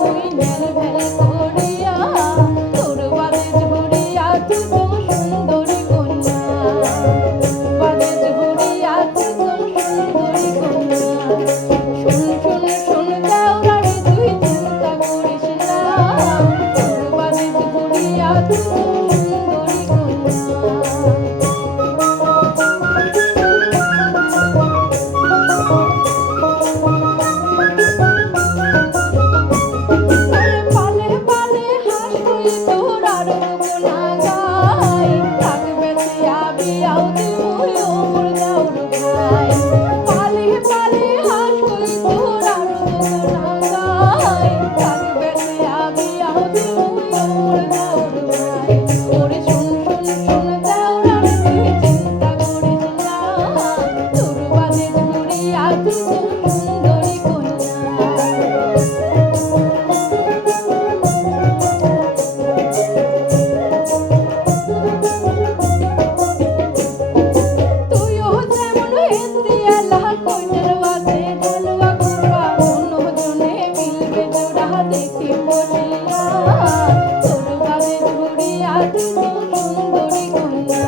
মুই ভেল ভেল করিয়া তোর বাদে ঝুড়িয়া তুই তো সুন্দরী কন্যা বাদে ঝুড়িয়া তুই তো সুন্দরী কন্যা শুন শুন শুন দেওরারে তুই চিন্তা করিস না তোর বাদে ঝুড়িয়া তুই তো সুন্দরী পালে পালে হাস তুই তোর আরো গোনা গাই থাকবে আবি আউতি মুই ওমর দাউর ভাই পালে পালে হাস তুই তোর আরো গোনা গাই থাকবে আবি আউতি মুই ওমর দাউর ভাই ওরে শুন শুন শুন দেওরারে তুই চিন্তা করিস না তোর বাদে ঝুড়িয়া তুই তো সুন্দরী কন্যা তুইও যেমন হেন্দি এলা কইনের বাজে ঢালুয়া কুরবা অন্যজনে মিলবে জোড়া দেখি বসিয়া তোর বাদে ঝুড়িয়া তুই তো সুন্দরী কন্যা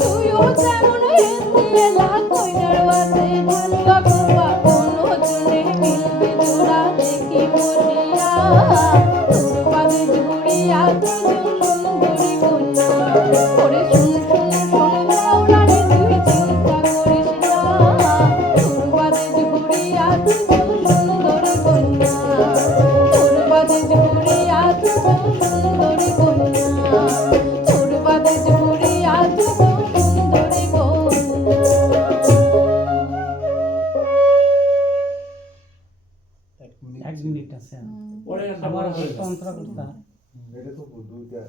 তুইও যেমন হেন্দি এলা কইনের বাজে ঢালুয়া কুরবা অন্যজনে মিলবে জোড়া দেখি বসিয়া তোর বাদে ঝুড়িয়া তুই তো সুন্দরী কন্যা ওরে শুন শুন শুন দেওরারে তুই চিন্তা করিস না তোর বাদে ঝুড়িয়া তুই তো সুন্দরী কন্যা তোর বাদে ঝুড়িয়া তুই তো সুন্দরী কন্যা তোর বাদে ঝুড়িয়া তুই তো সুন্দরী কন্যা। এক মিনিট আছে পরে আবার আবার তন্ত্র করতে এটা তো দুইটা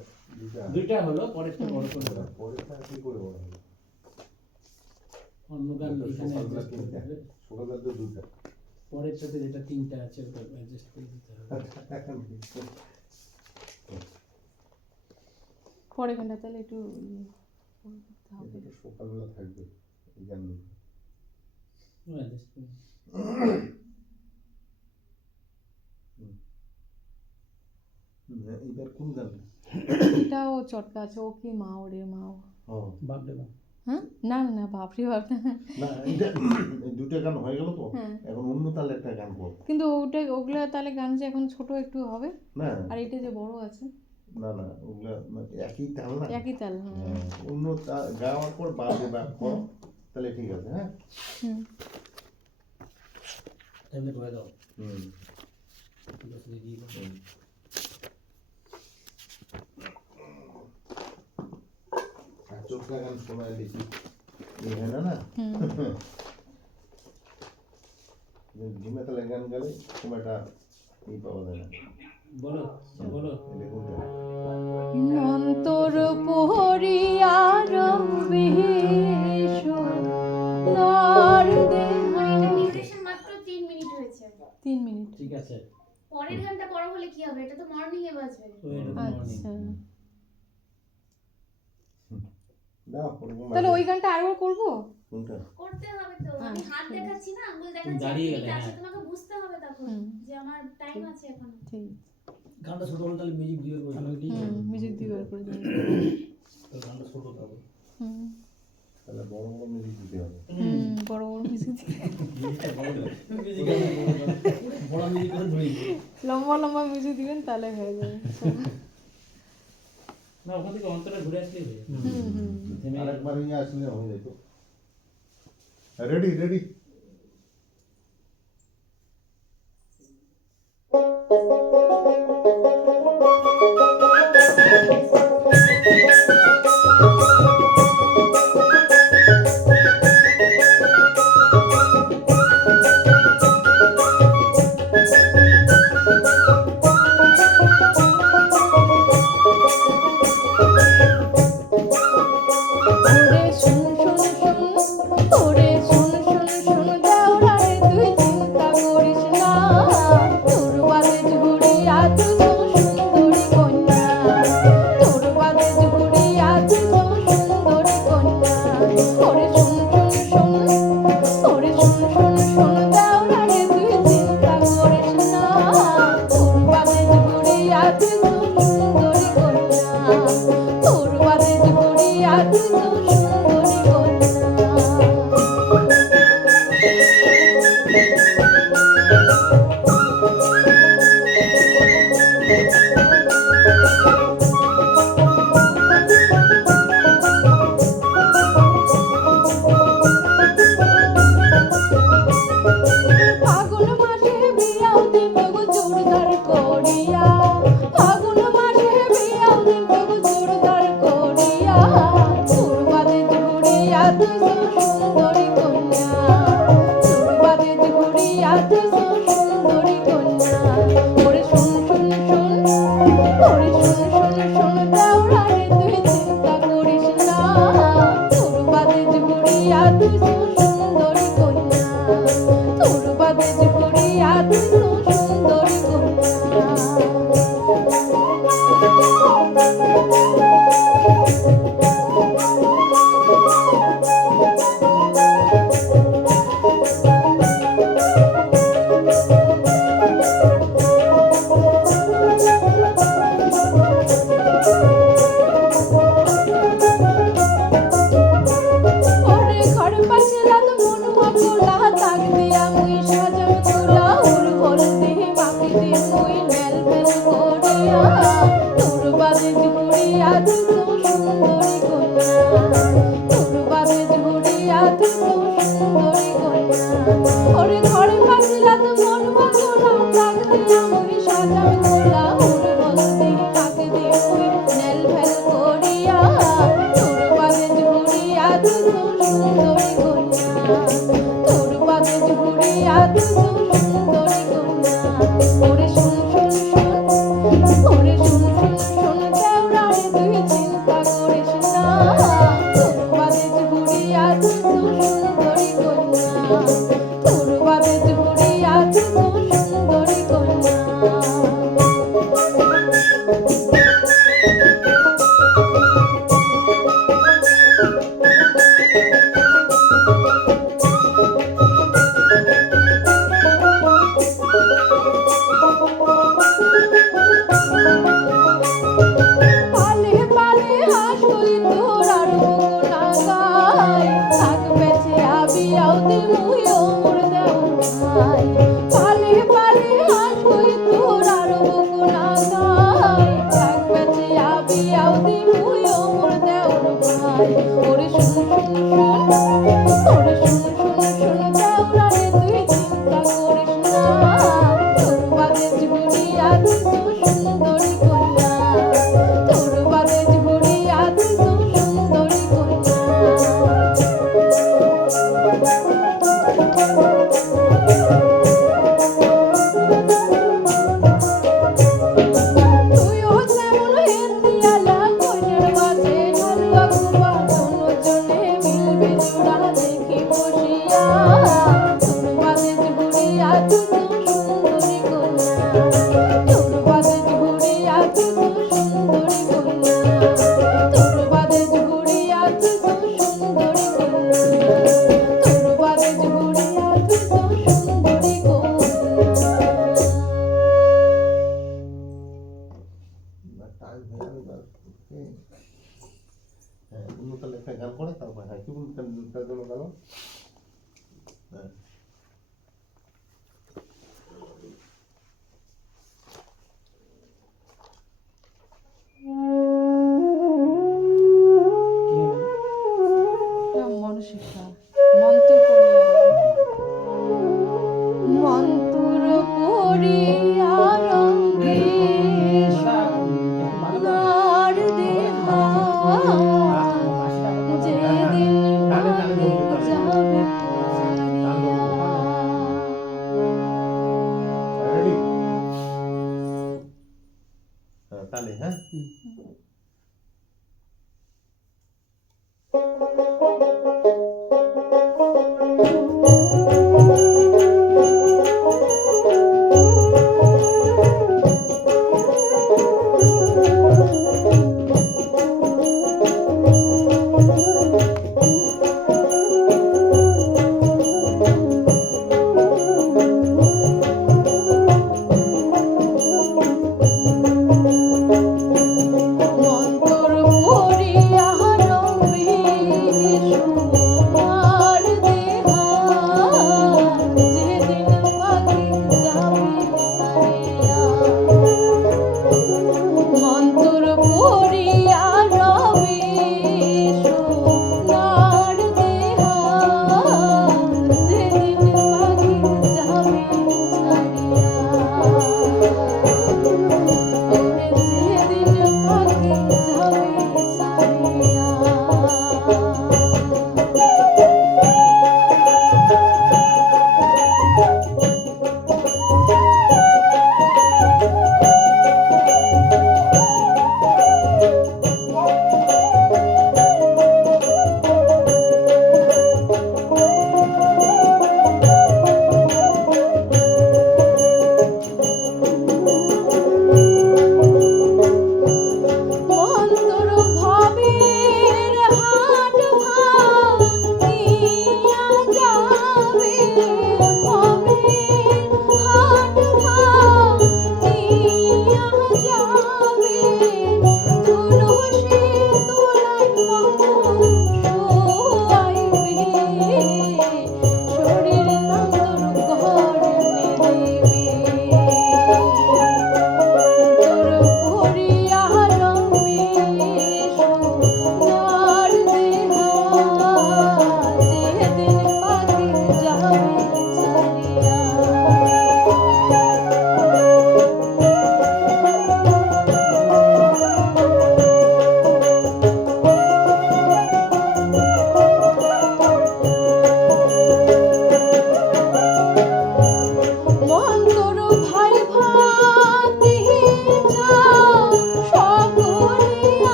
দুইটা হলো পরেরটা বড় করে দাও। পরেরটা কি করে বলা হবে? অন্য গান এখানে সকালবেলা adjust করে তিনটা, দিলে, সকালবেলা তো দুইটা। পরেরটাতে যেটা তিনটা আছে ওটা অ্যাডজাস্ট করে দিতে হবে। পরে গানটা তাহলে একটু করতে হবে এটা তো সকালবেলা থাকবে এই গানগুলো। অ্যাডজাস্ট করে এবার কোন গান? এটাও চটকা আছে ও কি মা ওরে মাও ও বাপরে বাপ। হ্যাঁ না না না বাপরে বাপ না না এটা এই দুইটা গান হয়ে গেল তো, হ্যাঁ। এখন অন্য তালে একটা গান কর। কিন্তু ওগুলা তাহলে গান যে এখন ছোট একটু হবে না আর এটা যে বড় আছে না না ওগুলা মানে একই তাল না। একই তাল হ্যাঁ হ্যাঁ, অন্য গাওয়ার পর বাদে বাদ করো তাহলে ঠিক আছে। হ্যাঁ হুম ট্যাবলেট হয়ে দাও। হুম দশ দিয়ে দিয়ে দাও। হুম। আর চোখটা গান শোনায় দেখি এই হয় না না হুম ঝিমে তালে গান গালে সময়টা এই পাওয়া যায় না। বলো বলো। এটা কোনটা? অন্তর পহরিয়া রবিষ নার দেহা ডিউরেশন মাত্র 3 মিনিট হয়েছে। 3 মিনিট ঠিক আছে। পরের গানটা বড় হলে কি হবে? এটা তো মর্নিং এ বাজবে। তো এটা তো আচ্ছা morning। দাও ওরকম তাহলে আগে। ওই গানটা আরেকবার করব কোনটা? করতে হবে তো। আমি হাত দেখাচ্ছি না, আঙ্গুল তুমি দেখাচ্ছি। দাঁড়িয়ে ঠিক গেলে, আছে, হ্যাঁ। তোমাকে বুঝতে হবে তখন হুম। যে আমার টাইম আছে এখন। ঠিক গানটা ছোট হলে তাহলে মিউজিক দিয়ে করবে। মিউজিক দিয়ে বের করে দেব তো গানটা ছোট হবে। হুম তাহলে বড় বড় মিউজিক দিতে হবে। বড় বড় মিউজিক মিউজিকটা বড় দেবে। মিউজিক বড় মিউজিক করে ধরি। লম্বা লম্বা মিউজিক দিবেন তাহলে হয়ে যাবে না ওখান থেকে অন্তরে ঘুরে আসলেই হয়ে যাবে। থেমে গেলে। আরেকবার নিয়ে আসলে হয়ে যেত। রেডি রেডি ওরে শুন শুন শুন ওরে শুন শুন শুন দেওরারে তুই চিন্তা করিস না তোর বাদে ঝুড়িয়া তুই তো সুন্দরী কন্যা তোর বাদে ঝুড়িয়া তুই তো সুন্দরী কন্যা ওরে ঘরে পাখিরা তো মন মগলা ডাক দিয়া মুই সাজাম তোলা ওরে বলদি কাকে দিয়ে মুই নেল ফেল করিয়া তোর বাদে ঝুড়িয়া তুই তো সুন্দরী কন্যা তোর বাদে ঝুড়িয়া তুই তো সুন্দরী কন্যা ওরে শুন শুন শুন ওরে শুন শুন শুন কেওড়া রে তুই চিন্তা করিস না তোর বাদে ঝুড়িয়া তুই তো সুন্দরী কন্যা তোর বাদে ঝুড়িয়া তুই তো সুন্দরী কন্যা পালে পালে হাঁস কই তোর আর মুকুনা গায় থাক বেঁচে আবি আউদি মুইও মোর দেও ভাই পালে পালে হাঁস কই তোর আর মুকুনা গায় থাক বেঁচে আবি আউদি মুইও মোর দেও ভাই ওরে শুন শুন শুন ওরে শুন শুন শুন দেওরা রে তুই চিন্তা করিস না তোর বাদে ঝুড়িয়া তুই তো সুন্দরী কন্যা তোর বাদে ঝুড়িয়া তুই তো সুন্দরী কন্যা তুইও যেমন হেন্দিয়ালা কইনের বাজে ঢালুয়া গুবা জনে মিলবে জোড়া দেখি বসিয়া তোর বাদে ঝুড়িয়া তুই তো সুন্দরী কন্যা তোর বাদে ঝুড়িয়া তুই তো সুন্দরী কন্যা তোর বাদে ঝুড়িয়া তুই তো সুন্দরী কন্যা তোর বাদে ঝুড়িয়া তুই তো সুন্দরী কন্যা টাইম হয়ে গেল হ্যাঁ অন্য তাহলে একটা গান করে তারপর হ্যাঁ কি বলুন তার জন্য গান হ্যাঁ মনশিক্ষা মন্ত্র মন্ত্র পড়িয়া রঙ্গে সোনার দেহা যেদিন কালে যাবে রেডি হ্যাঁ তাহলে হ্যাঁ মন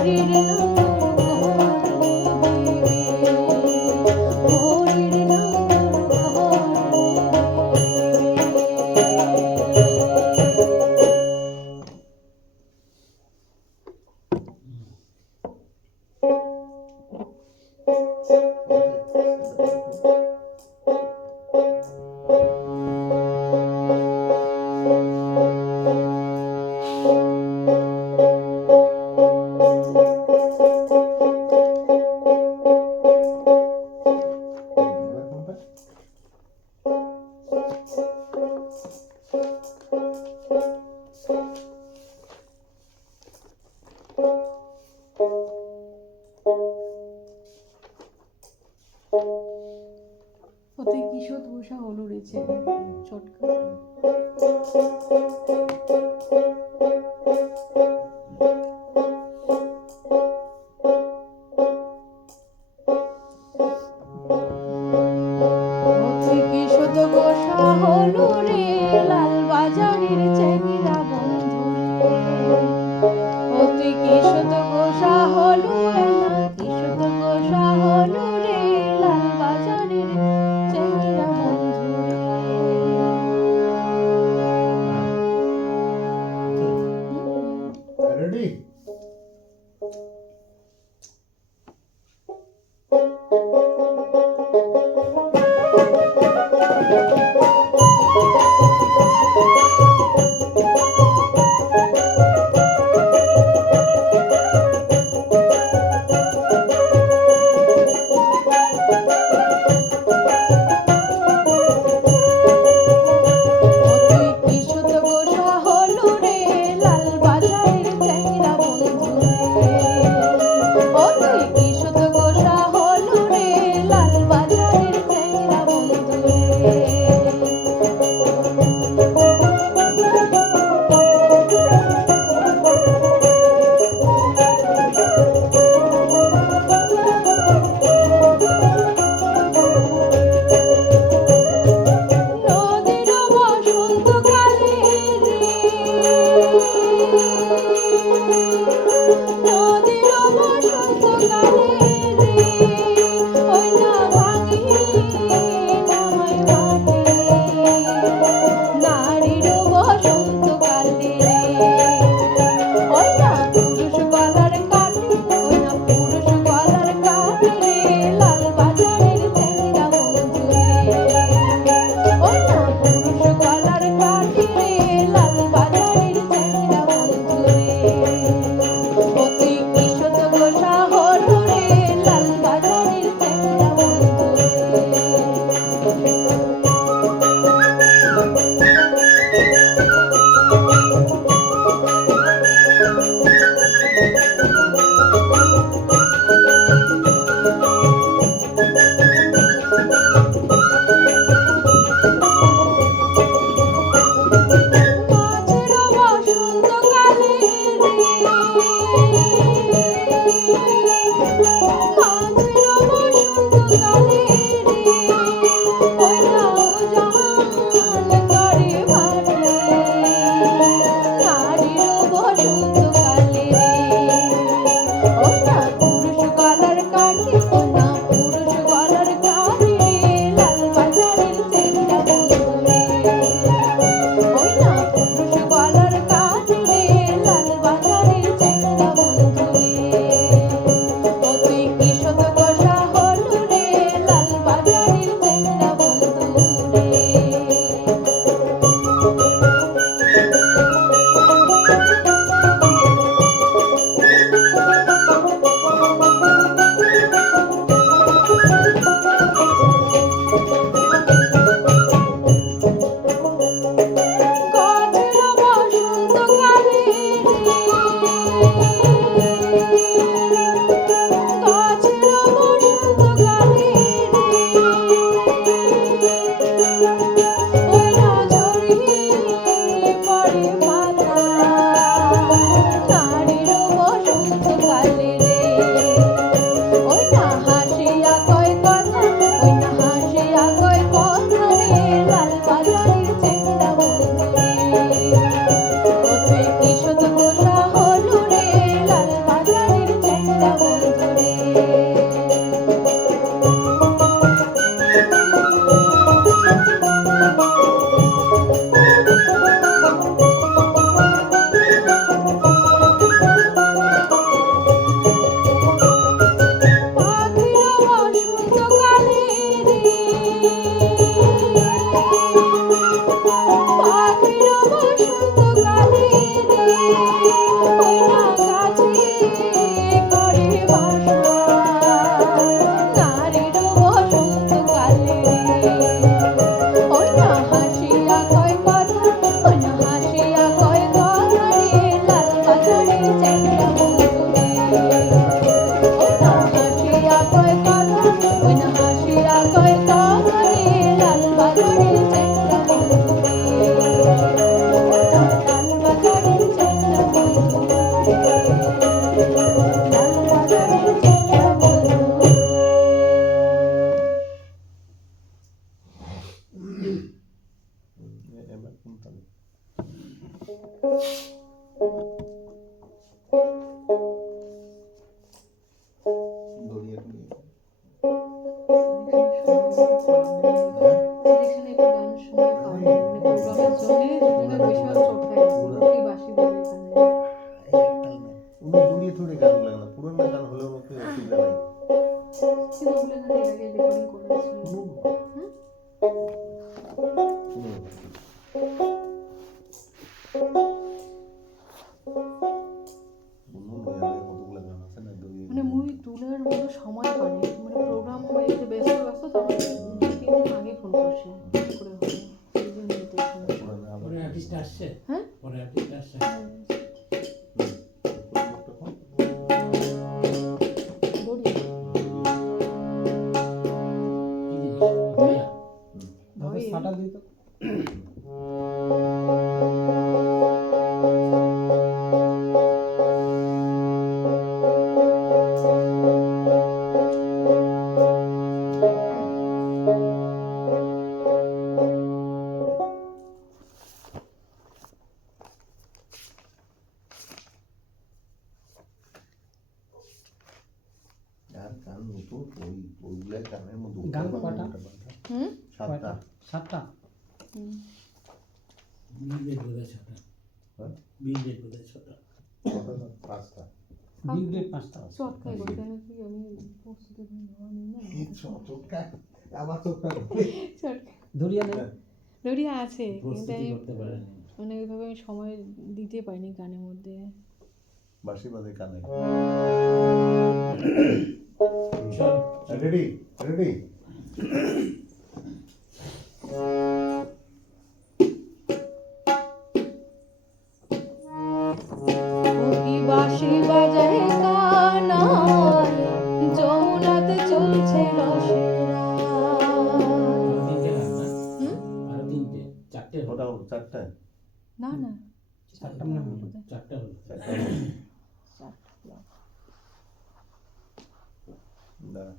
হরির নন্দন দিবে, হরির নন্দন এবার কোনটা? ওতে কিশোর বসা হলু রয়েছে চটকা। ওতে কিশোর বসা হলু রে লাল বাজারের চেঙ্গিরা বন্ধু রে। অতি কিশোর গোসা হলু এলা কিশোর গোসা হলু রে লাল বাজারের চেঙ্গিরা বন্ধু রে। রেডি? অতি কিশোর গোসা হলু রে লাল বাজারের চেঙ্গিরা বন্ধু রে। অতি কিশোর গোসা হলু রে লাল বাজারের চেঙ্গিরা বন্ধু রে। নদীর বসন্তকালে রে, নদীর বসন্তকালে রে, ওই না ভাঙি নামাই মাটি, নারীর বসন্তকালে রে, ওই না পুরুষ গলার কাটে, ওই না পুরুষ গলার কাটে রে, লাল বাজারের চেঙ্গিরা বন্ধু রে। ওই না পুরুষ গলার কাঠি রে লাল বাজারের চেঙ্গিরা বন্ধু রে। অতি কিশোর গোসা হলু রে লাল বাজারের চেঙ্গিরা বন্ধু রে। মাঝের বসন্তকালে রে, মাঝের বসন্তকালে রে, ওই না জাহান করে ভাটি, নারীর বসন্তকালে রে, ওই না পুরুষ গলার কাঠি, ওই না পুরুষ গলার কাঠি রে, লাল বাজারের চেঙ্গিরা বন্ধু রে। ওই না পুরুষ গলার কাঠি রে লাল বাজারের চেঙ্গিরা বন্ধু রে। অতি কিশোর গোসা ঠুড়ে গানগুলো না, পুরোনো গান হলেও মতো অসুবিধা নাই। সিনেমাগুলো না এর আগে রেকর্ডিং করেছিল। শুনুন। হুম? শুনুন। শুনুন, ওই আগে কতগুলো গান আছে না, মানে মুভি তোলার মতো সময় পায় না, মানে প্রোগ্রাম বাড়িতে ব্যস্ত তো আমাকে 2-3 দিন আগে ফোন করছে কি করে হবে এই জন্য তো সমস্যা। পুরোনো আবার পরে আর্টিস্ট আসছে, হ্যাঁ পরে আর্টিস্ট আসছে। দড়ি কি জিনিস? ভাইয়া, ভাবি সাটা দিত। আর গান নতুন ওইগুলো গানের মধ্যে গান কটা? হুম 7টা। 7টা। হুম বিল রেট বোধহয় 6টা। হ্যাঁ? বিল রেট বোধহয় 6টা। 5টা। বিল রেট 5টা। চটকাই করতে নাকি আমি প্রস্তুতি হয়নি না আমার তো চটকা ধরিয়া নেই, দড়ি আছে কিন্তু প্রস্তুতি আমি করতে পারেনি। মানে ওইভাবে আমি সময় দিতে পারিনি গানের মধ্যে। বাঁশি বাজে কানে। চল, রেডি রেডি। কি বাঁশি বাজায় কানাই যমুনাতে চলছে রসেরা। আরো 3টে গান না? হুম? আরো 3টে, 4টে হলো। ওটা 4টায়। না না 4টা মনে হলো, 4টা হলো। দাঁড়া,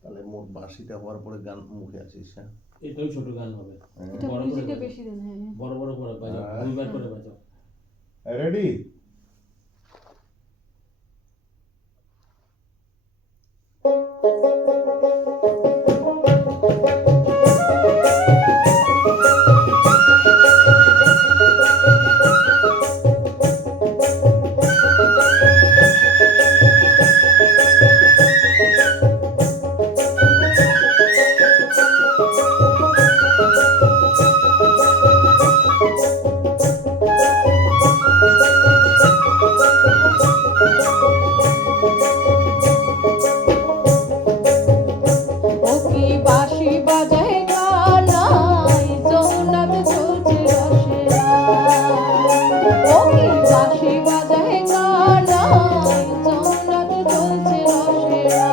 তাহলে মোট 82টা হওয়ার পরে গান মুখে আসিস। হ্যাঁ এটাও ছোট গান হবে। এটা বড় করে মিউজিকটা বাজাও। বেশি দেন হ্যাঁ বড় বড় করে বাজাও, 2বার করে বাজাও। রেডি। ও কি বাঁশি বাজায় কানাই যমুনাতে চলছে রসেরা। ও কি বাঁশি বাজায় কানাই যমুনাতে চলছে রসেরা।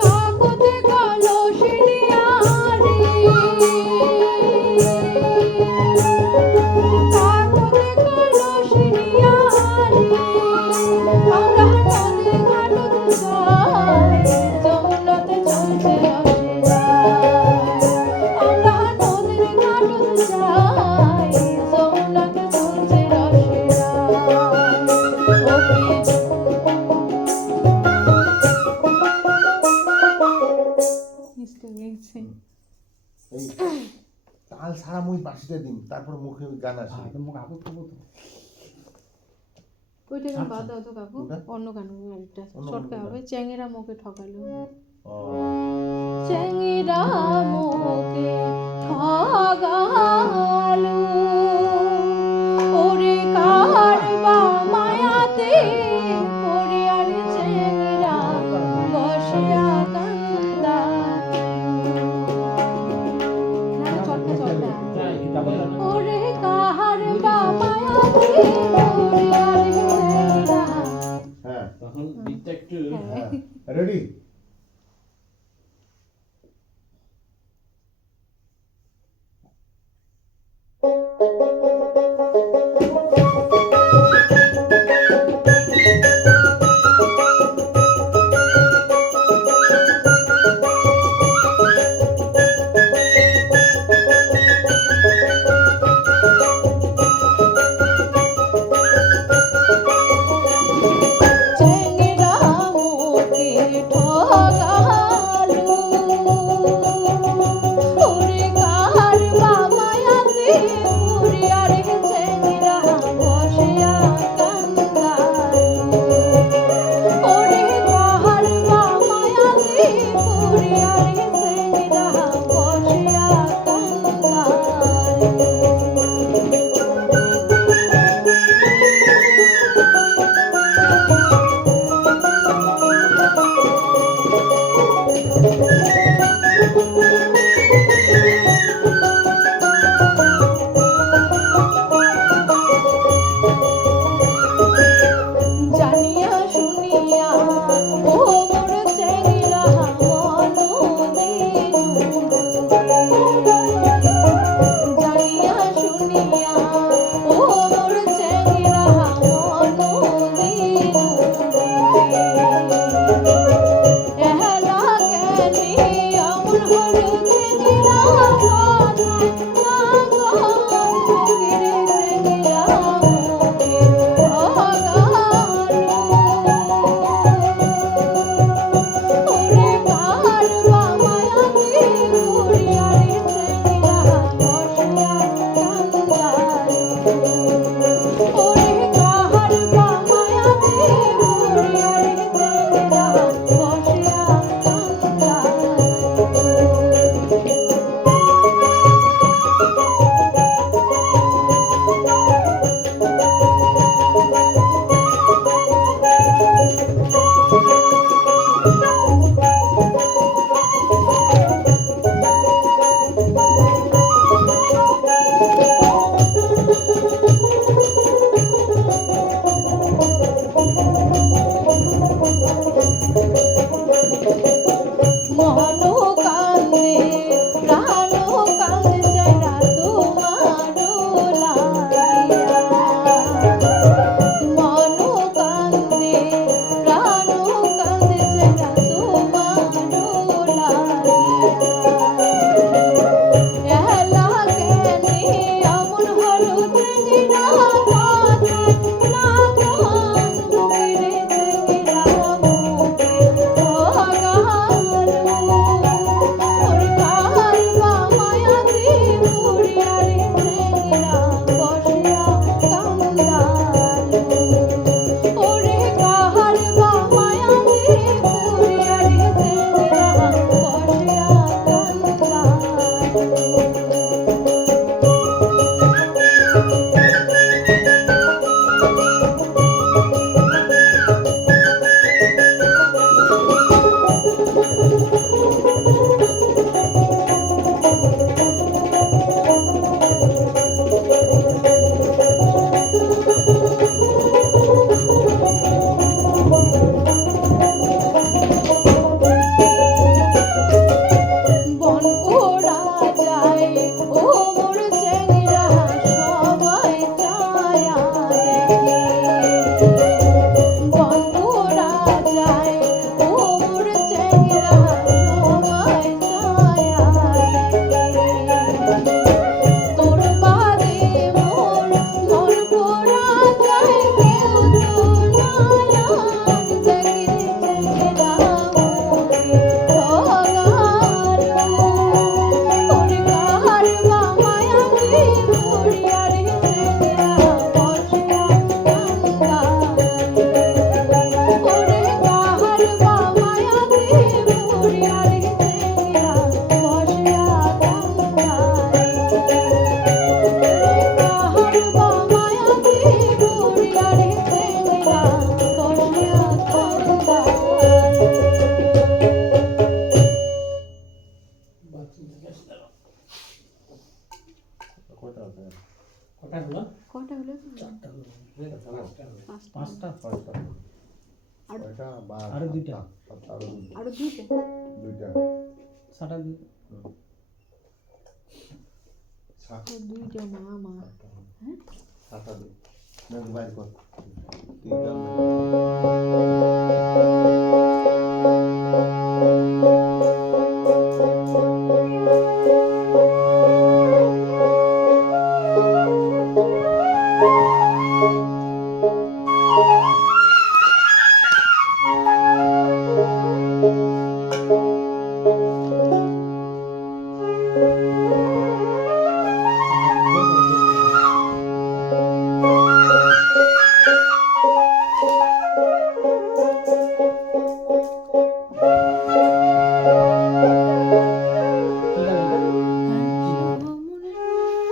কাগজে কলস নিয়া রে, কাগজে কলস নিয়া রে, আমরা নদীর ঘাটত যাই যমুনাতে চলছে রসেরা। আমরা নদীর ঘাটত যাই যমুনাতে চলছে রসেরা। ও কি মিস্টার গেছে এই তাল ছাড়া মুই বাঁশিটা দিন, তারপর মুখে গান আসে। তো মুখ আপু খাবো তো। ওইটা গান আচ্ছা। বাদ দাও তো কাকু, কোনটা? অন্য গান একটা অন্য শর্টকা গান। হবে। চ্যাংেরা মুখে ঠকালো, ও চ্যাংেরা মুখে ঠকালো, ওরে কার বা মায়াতে পড়ে আর চ্যাংেরা বসিয়া কান্দা। না চটকা চটকা। যাই, ডাবল গান। ওরে কাহার বা মায়াতে পড়ে আর চ্যাংেরা। হ্যাঁ তখন বিটটা একটু হ্যাঁ রেডি। বন পোড়া যায় ও মোর চেংরা সবাই চায়া দেখে বন পোড়া যায় ও মোর চেংরা সবাই চায়া দেখে তোর বাদে মোর মন পোড়া যায় কেউ তো নায়ার দেখে চেংরা মোরে কয়টা আছে? কটা হলো? কটা হলো? চারটা হলো। পাঁচটা হলো। পাঁচটা। ছয়টা। ছয়টা বা আরো দুইটা। সাতটা, আরো দুইটা। আরো দুইটা। দুইটা। ছটা দিই। সাত- দুইটা মামা। সাতটা দুই। না, বাইর কর। তিনটা বাইর। কি গান এটা?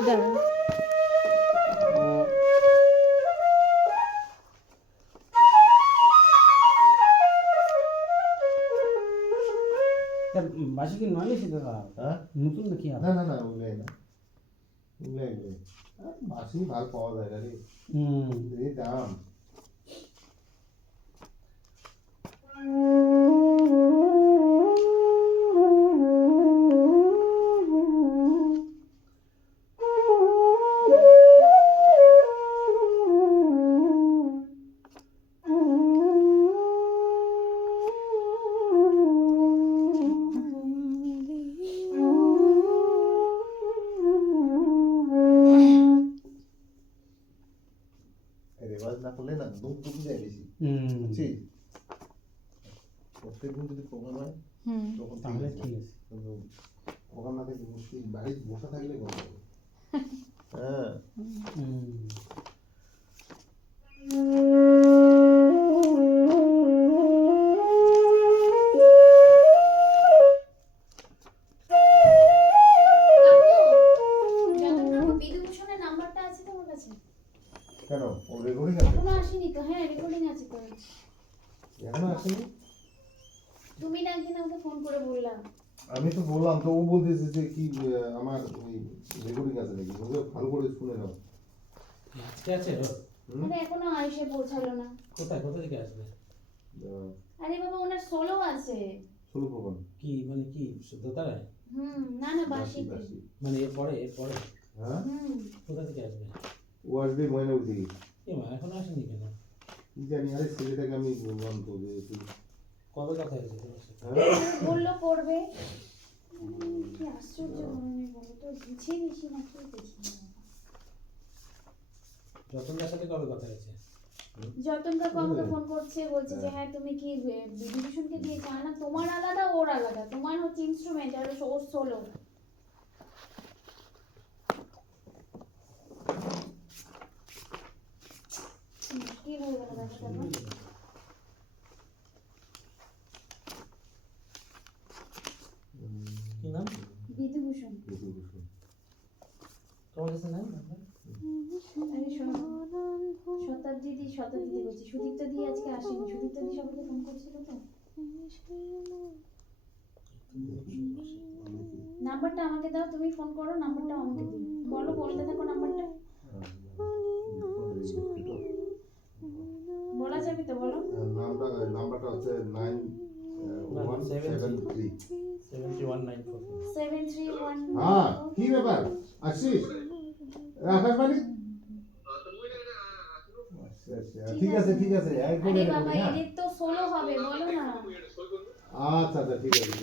দাঁড়াও। তার বাসি কি নয় নিছি দাদা? হ্যাঁ? নতুন নাকি আর? না না না, ওগুলাই না। ওগুলাই। বাসি ভালো পাওয়া যায় না রে। এই দাম। রেওয়াজ না করলে না দুধ দুধ যায় বেশি, বুঝছিস? প্রত্যেকদিন যদি প্রোগ্রাম হয় তখন তাহলে ঠিক আছে। কিন্তু প্রোগ্রাম না থাকলে মুশকিল, বাড়ি বসে থাকলে গল্প হবে। হ্যাঁ। বিধুভূষণের নাম্বারটা আছে তোমার কাছে? কেন, ও রেকর্ডিং আছে? এখনো আসেনি তো? হ্যাঁ, রেকর্ডিং আছে তো। এখনো আসেনি? তুমি না একদিন আমাকে ফোন করে বললা। আমি তো বললাম তো, ও বলতেছে যে কি আমার ওই রেকর্ডিং আছে নাকি, ওকে ভালো করে শুনে নাও। আজকে আছে রোজ? আরে এখনো এসে পৌঁছালো না। কোথায় কোথা থেকে আসবে? আরে বাবা, ওনার সোলো আছে। ষোলো প্রোগ্রাম। কি মানে কি দোতারায়? না না, বাসিতে। বাসি। মানে এরপরে এরপরে হ্যাঁ, কোথা থেকে আসবে? ও আসবে ময়নাগুড়ি থেকে। এ মা এখনো আসেনি কেন? কি জানি, আরে ছেলেটাকে আমি বললাম তো যে তুই- কবে কথা হয়েছে তোমার সাথে? হ্যাঁ? বললো করবে। কি আশ্চর্য ধরনের, বলো তো, বুঝিয়ে বেশি না কি দেখি না। যতনদার সাথে কবে কথা হয়েছে? যতন কাকু আমাকে ফোন করছে, বলছে যে হ্যাঁ তুমি কি বিভূষণকে দিয়ে চাও না? তোমার আলাদা, ওর আলাদা। তোমার হচ্ছে ইনস্ট্রুমেন্ট আর ওর সোলো। কি হয়ে গেল ব্যাপারটা আমার? কি নাম? বিধুভূষণ। বিভূতিভূষণ। বিভূতিভূষণ। তোমার কাছে নাই নাম্বার? আরে শোনো, শতাব্দী বলছি, সুদীপ্তা দি আজকে আসেনি। সুদীপ্তা দি সবাইকে ফোন করছিল তো। নাম্বারটা আমাকে দাও, তুমি ফোন করো, নাম্বারটা আমাকে দিও। বলো, বলতে থাকো নাম্বারটা। বলা যাবে তো, বলো। নাম্বারটা হচ্ছে 9173। 73944 731। হ্যাঁ, কি ব্যাপার আসছিস আকাশবাণী? আচ্ছা, ঠিক আছে আরে বাবা, এদের তো 16 হবে, বলো না। আচ্ছা ঠিক আছে